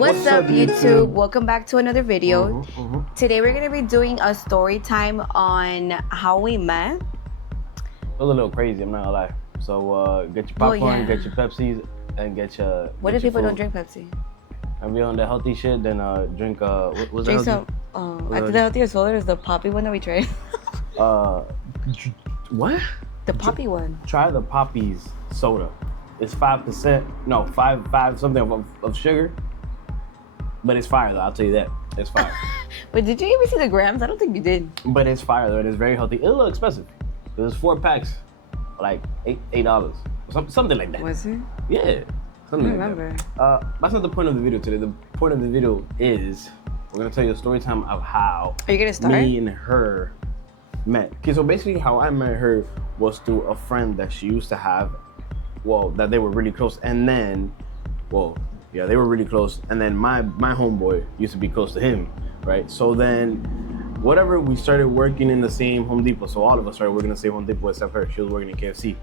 What's up, YouTube? Welcome back to another video. Today we're gonna be doing a story time on how we met. It was a little crazy, I'm not gonna lie. So get your popcorn, get your Pepsis, and get your. What if people don't drink Pepsi? And be on the healthy shit, then drink what's drink the healthy? I think the healthiest soda is the poppy one that we tried. What? The poppy one. Try the Poppy's soda. It's 5%, no, five something of sugar. But it's fire though, I'll tell you that. It's fire. But did you even see the grams? I don't think you did. But it's fire though, it is very healthy. It's a little expensive. There's 4 packs, like $8. Something like that. Was it? Yeah. Something I don't remember. That's not the point of the video today. The point of the video is we're gonna tell you a story time of how Are you gonna start? Me and her met. Okay, so basically how I met her was through a friend that she used to have. Well, that they were really close, and then, yeah, they were really close, and then my homeboy used to be close to him, right? So then, whatever, we started working in the same Home Depot. So all of us started working in the same Home Depot except her. She was working in KFC.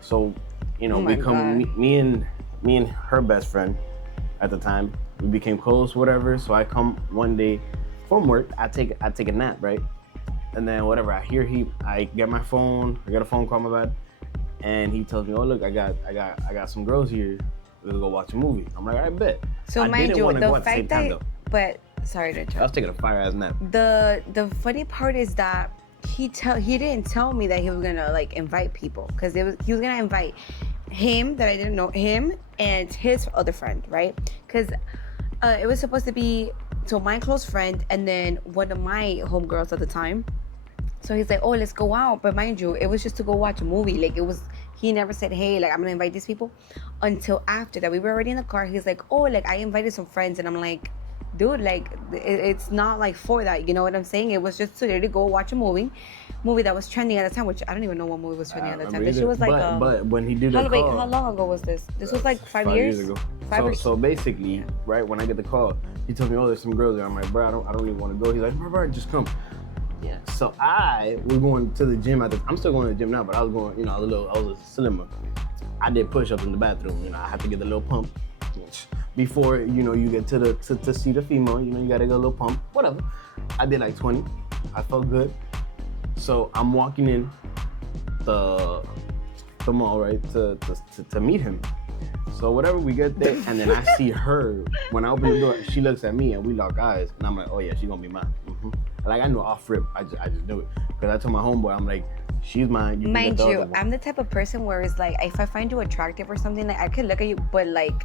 So, you know, me and her best friend at the time, we became close, whatever. So I come one day from work, I take a nap, right? And then whatever, I get my phone, I get a phone call, my bad. And he tells me, oh look, I got some girls here. Let's go watch a movie. I'm like, I bet. So mind you, the fact that, but sorry to interrupt. I was taking a fire ass nap. The funny part is that he didn't tell me that he was gonna like invite people, because he was gonna invite him that I didn't know, him and his other friend, right? Because it was supposed to be my close friend and then one of my homegirls at the time. So he's like, oh, let's go out. But mind you, it was just to go watch a movie. Like, he never said, hey, like, I'm going to invite these people. Until after that, we were already in the car. He's like, oh, like, I invited some friends. And I'm like, dude, like, it's not like for that. You know what I'm saying? It was just to go watch a movie that was trending at the time, which I don't even know what movie was trending at the time. This shit was like, but when he did the call. Wait, how long ago was this? This was like 5 years? 5 years ago. 5 years. So basically, right, when I get the call, he told me, oh, there's some girls there. I'm like, bro, I don't even want to go. He's like, bro, just come. Yeah. So we're going to the gym I'm still going to the gym now, but I was going, you know, I was a slimmer. I did push-ups in the bathroom, you know, I had to get the little pump. Before, you know, you get to see the female, you know, you gotta get a little pump, whatever. I did like 20, I felt good. So I'm walking in the mall, right, to meet him. So whatever, we get there, and then I see her, when I open the door, she looks at me and we lock eyes, and I'm like, oh yeah, she's gonna be mine. Like, I knew off rip, I just knew it. Because I told my homeboy, I'm like, she's mine. Mind you, I'm the type of person where it's like, if I find you attractive or something, like, I could look at you, but like,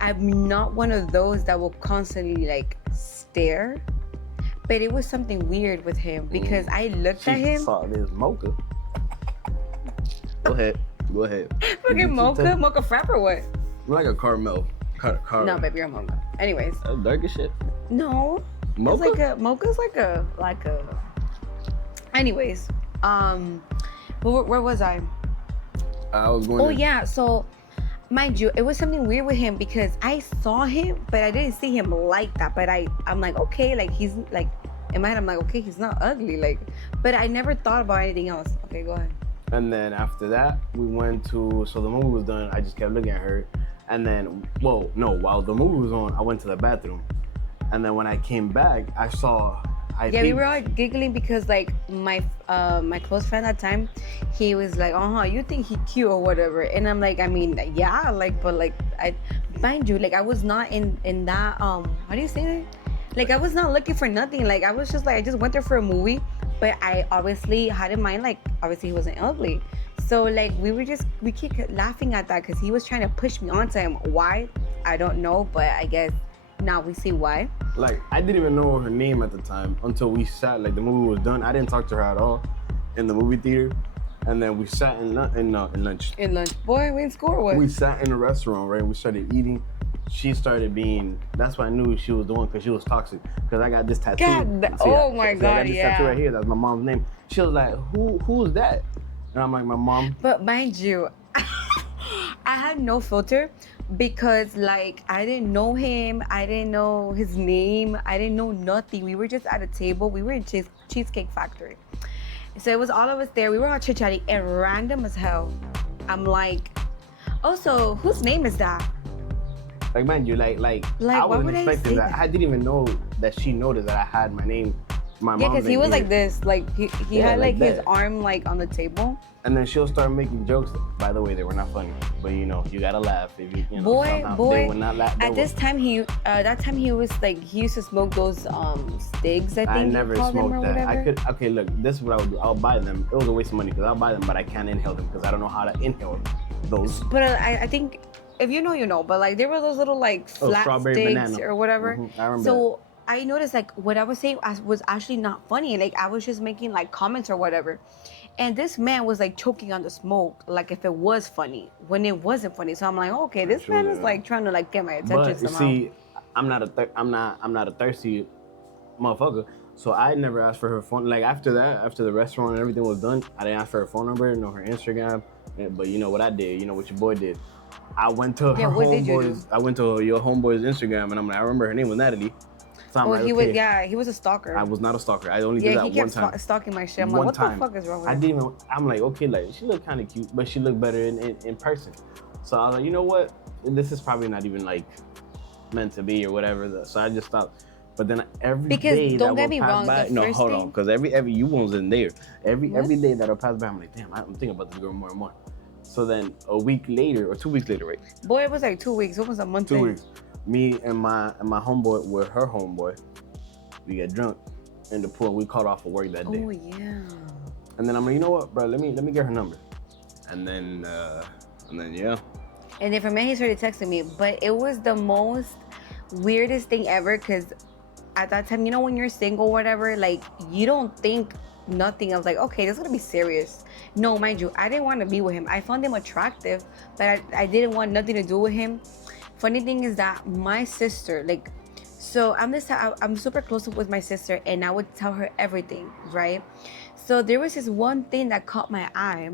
I'm not one of those that will constantly like stare. But it was something weird with him because I looked at him. She saw this mocha. Go ahead. Fucking mocha frap or what? Like a caramel. No, baby, you're a mocha. Anyways. That's dark as shit. No. Mocha? Mocha's like a. Anyways, where was I? I was going. Oh yeah, so mind you, it was something weird with him because I saw him, but I didn't see him like that. But I'm like, okay, like he's like, in my head, I'm like, okay, he's not ugly, like, but I never thought about anything else. Okay, go ahead. And then after that, we went to. So the movie was done. I just kept looking at her, and then, while the movie was on, I went to the bathroom. And then when I came back, I saw. We were all giggling because like my close friend at the time, he was like, you think he cute or whatever, and I'm like, I mean, yeah, like, but like, mind you, like, I was not in that how do you say that? Like, I was not looking for nothing. Like, I was just like, I just went there for a movie, but I obviously had in mind, like, obviously he wasn't ugly. So like we kept laughing at that because he was trying to push me onto him. Why? I don't know, but I guess now we see why. Like, I didn't even know her name at the time until we sat, like, the movie was done. I didn't talk to her at all in the movie theater. And then we sat in lunch. In lunch? Boy, we in school or what? We sat in a restaurant, right? We started eating. She started being, that's why I knew she was the one, because she was toxic. Because I got this tattoo. Oh my God, I got this tattoo right here. That's my mom's name. She was like, who's that? And I'm like, my mom. But mind you, I had no filter because like I didn't know him, I didn't know his name, I didn't know nothing. We were just at a table. We were in Cheesecake Factory. So it was all of us there. We were all chit-chatting and random as hell. I'm like, oh, so whose name is that? Like, man, you like I why wasn't would I expecting say that. that? I didn't even know that she noticed that I had my name, my Yeah, mom's because he name was here. like this, like he Yeah, had like like his that. arm like on the table. And then she'll start making jokes. By the way, they were not funny, but you know, you gotta laugh if you know somehow they Boy, would not laugh. at this time that time he was like, he used to smoke those sticks, I I think never you call them or smoked that. whatever. Okay, look, this is what I would do. I'll buy them. It was a waste of money because I'll buy them, but I can't inhale them because I don't know how to inhale those. But I think if you know, you know. But like there were those little like flat strawberry sticks banana. or whatever. I remember So I noticed like what I was saying was actually not funny. Like I was just making like comments or whatever. And this man was like choking on the smoke, like if it was funny, when it wasn't funny. So I'm like, okay, this man is like trying to like get my attention But you somehow. see, I'm not a thirsty motherfucker. So I never asked for her phone. Like after that, after the restaurant and everything was done, I didn't ask for her phone number, no her Instagram. But you know what I did? You know what your boy did? I went to her what did you do? homeboy's. I went to your homeboy's Instagram, and I'm like, I remember her name was Natalie. So I'm like, he okay. was he was a stalker. I was not a stalker. I only did that he one kept time. stalking my shit. I'm One like, what time. the fuck is wrong with I her? didn't even. I'm like, okay, like she looked kind of cute, but she looked better in person. So I was like, you know what? This is probably not even like meant to be or whatever. So I just stopped. But then every day don't that get would me pass wrong, by, the no, first hold thing- on, because every you wasn't there. Every day that'll pass by, I'm like, damn, I'm thinking about this girl more and more. So then a week later or 2 weeks later, right? Boy, it was like 2 weeks. Almost a month. 2 weeks. Me and my homeboy with her homeboy, we get drunk in the pool. We caught off of work that day. Oh yeah. And then I'm like, you know what, bro? Let me get her number. And then yeah. And then from there he started texting me, but it was the most weirdest thing ever because at that time, you know, when you're single or whatever, like you don't think nothing. I was like, okay, this is gonna be serious. No, mind you, I didn't want to be with him. I found him attractive, but I didn't want nothing to do with him. Funny thing is that my sister, like, so I'm super close with my sister, and I would tell her everything, right? So there was this one thing that caught my eye,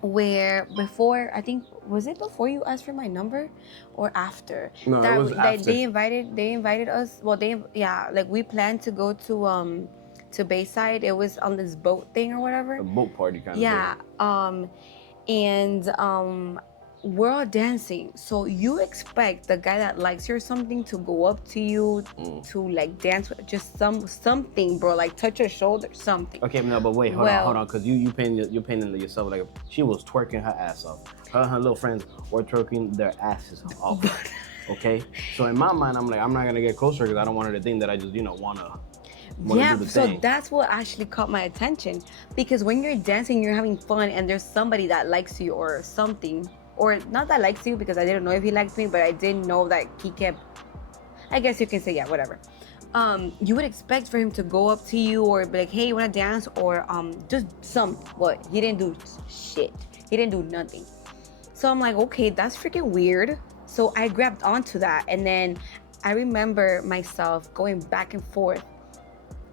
where before, I think, was it before you asked for my number or after? No, it was after. They invited us. Well, like we planned to go to Bayside. It was on this boat thing or whatever. A boat party kind of thing. Yeah. And we're all dancing. So you expect the guy that likes you or something to go up to you to like dance with just something, bro, like touch your shoulder, something. Okay, no, but wait, hold on, because you're painting yourself like she was twerking her ass off. Her and her little friends were twerking their asses off. Okay, so in my mind, I'm like, I'm not gonna get closer because I don't want her to think that I just wanna Yeah, do the so thing. that's what actually caught my attention, because when you're dancing, you're having fun, and there's somebody that likes you or something, or not that likes you, because I didn't know if he liked me, but I didn't know that he kept, I guess you can say, yeah, whatever. You would expect for him to go up to you or be like, hey, you wanna dance? Or just what? He didn't do shit. He didn't do nothing. So I'm like, okay, that's freaking weird. So I grabbed onto that, and then I remember myself going back and forth,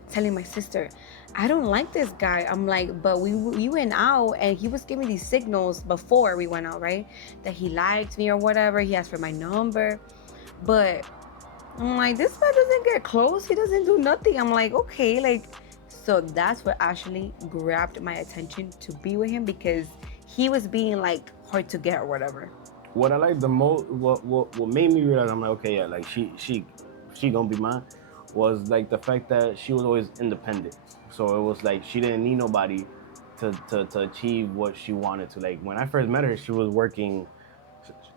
telling my sister, I don't like this guy. I'm like, but we went out and he was giving me these signals before we went out, right? That he liked me or whatever. He asked for my number. But I'm like, this guy doesn't get close. He doesn't do nothing. I'm like, okay, like, so that's what actually grabbed my attention to be with him, because he was being like hard to get or whatever. What I like the most, what made me realize, I'm like, okay, yeah, like she gonna be mine, was like the fact that she was always independent. So it was like she didn't need nobody to achieve what she wanted to. Like when I first met her, she was working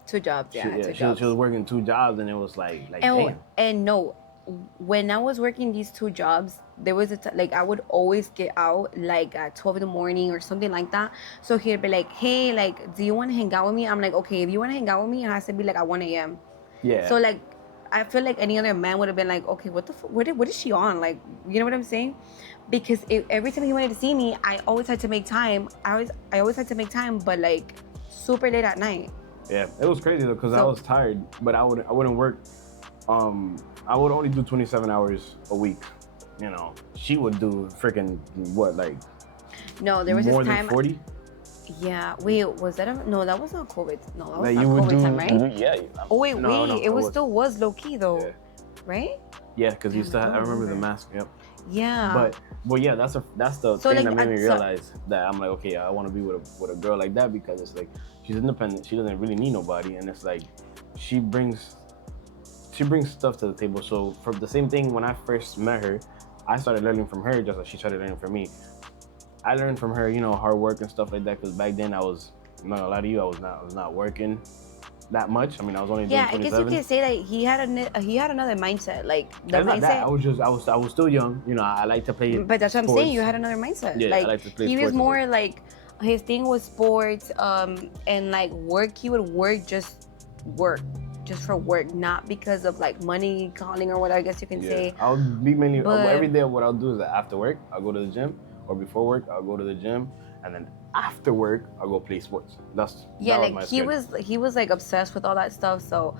2 jobs, yeah. She was working 2 jobs, and it was like damn. And no, when I was working these 2 jobs, there was like I would always get out like at 12 in the morning or something like that. So he'd be like, hey, like, do you want to hang out with me? I'm like, okay, if you want to hang out with me, it has to be like at 1 a.m. Yeah. So like, I feel like any other man would have been like, okay, what the fuck? What is she on? Like, you know what I'm saying? Because every time he wanted to see me, I always had to make time. I always had to make time, but like super late at night. Yeah, it was crazy though, because I was tired, but I wouldn't work. I would only do 27 hours a week. You know, she would do freaking what, like? No, there was more this time. Than 40. Yeah. Wait, was that no? That was not COVID. No, that was Like not you would COVID do, time, right? Yeah. Oh wait, it was still low key though, yeah. right? Yeah, because you still I remember the mask. Yep. Yeah. But yeah, that's the So, thing like, that made me realize that I'm like, okay, I want to be with a girl like that, because it's like she's independent. She doesn't really need nobody, and it's like she brings she brings stuff to the table. So for the same thing, when I first met her, I started learning from her just like she started learning from me. I learned from her, hard work and stuff like that. Because back then I'm not gonna lie to you, I was not working that much. I mean, I was only doing Yeah, I guess you 27. could say that he had another mindset. Like the It's not that. mindset. I was still young. I like to play. But that's what I'm sports. saying. You had another mindset. Yeah, like I like to play he sports was and more stuff. like his thing was sports, and like work. He would work just for work, not because of like money calling or what I guess you can say. I'll be mainly But- every day. What I'll do is that after work, I'll go to the gym, or before work, I'll go to the gym, and then after work, I'll go play sports. That was my he schedule. was like obsessed with all that stuff. So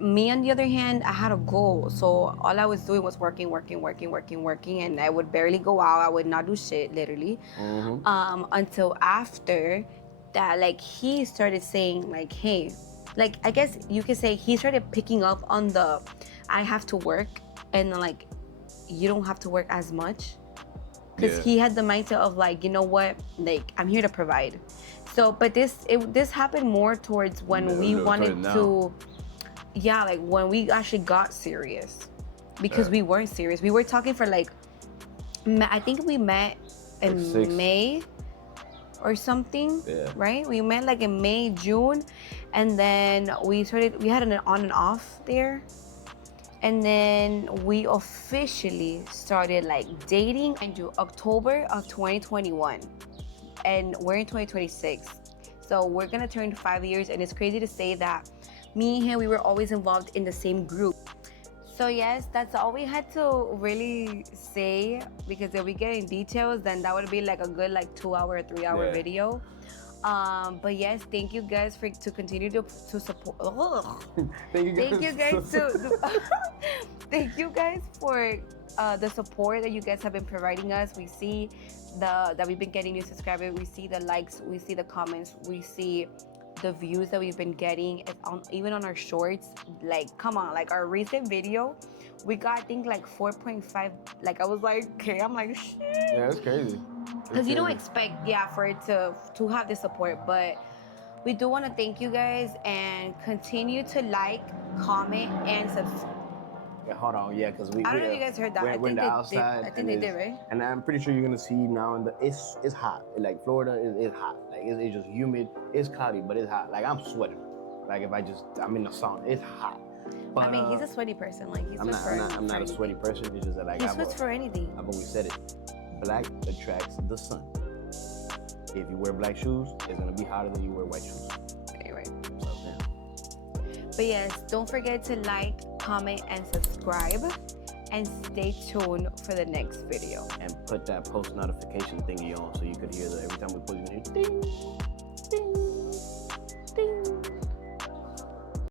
me on the other hand, I had a goal. So all I was doing was working, and I would barely go out. I would not do shit, literally. Until after that, like he started saying like, hey, like I guess you could say he started picking up on the I have to work, and like you don't have to work as much. Because he had the mindset of like, you know what, like I'm here to provide. So, but this happened more towards when we wanted to, like when we actually got serious, because we weren't serious. We were talking for like, I think we met in May or something, right? We met like in May, June, and then we had an on and off there. And then we officially started like dating into October of 2021. And we're in 2026. So we're gonna turn 5 years, and it's crazy to say that me and him, we were always involved in the same group. So yes, that's all we had to really say, because if we get in details, then that would be like a good like 2-hour or 3-hour video. But yes, thank you guys to continue to support. Thank you guys thank you guys for the support that you guys have been providing us. We see that we've been getting new subscribers. We see the likes. We see the comments. We see the views that we've been getting, even on our shorts. Like, come on, like our recent video, we got I think like 4.5. Like I was like, okay, I'm like, shit. Yeah, it's crazy. Because you don't expect, for it to have this support, but we do want to thank you guys and continue to like, comment, and subscribe. Yeah, hold on, because I don't know if you guys heard that. I think they did, right? And I'm pretty sure you're gonna see now. It's hot. Like Florida is hot. Like it's just humid. It's cloudy, but it's hot. Like I'm sweating. Like if I'm in the sun, it's hot. But, I mean, he's a sweaty person. Like he's I'm not a sweaty person. It's just that like he sweats for anything. I've always said it. Black attracts the sun. If you wear black shoes, it's gonna be hotter than you wear white shoes. Anyway. So, yeah. But yes, don't forget to like, comment, and subscribe, and stay tuned for the next video. And put that post notification thingy on so you could hear every time we put it in. Ding, ding.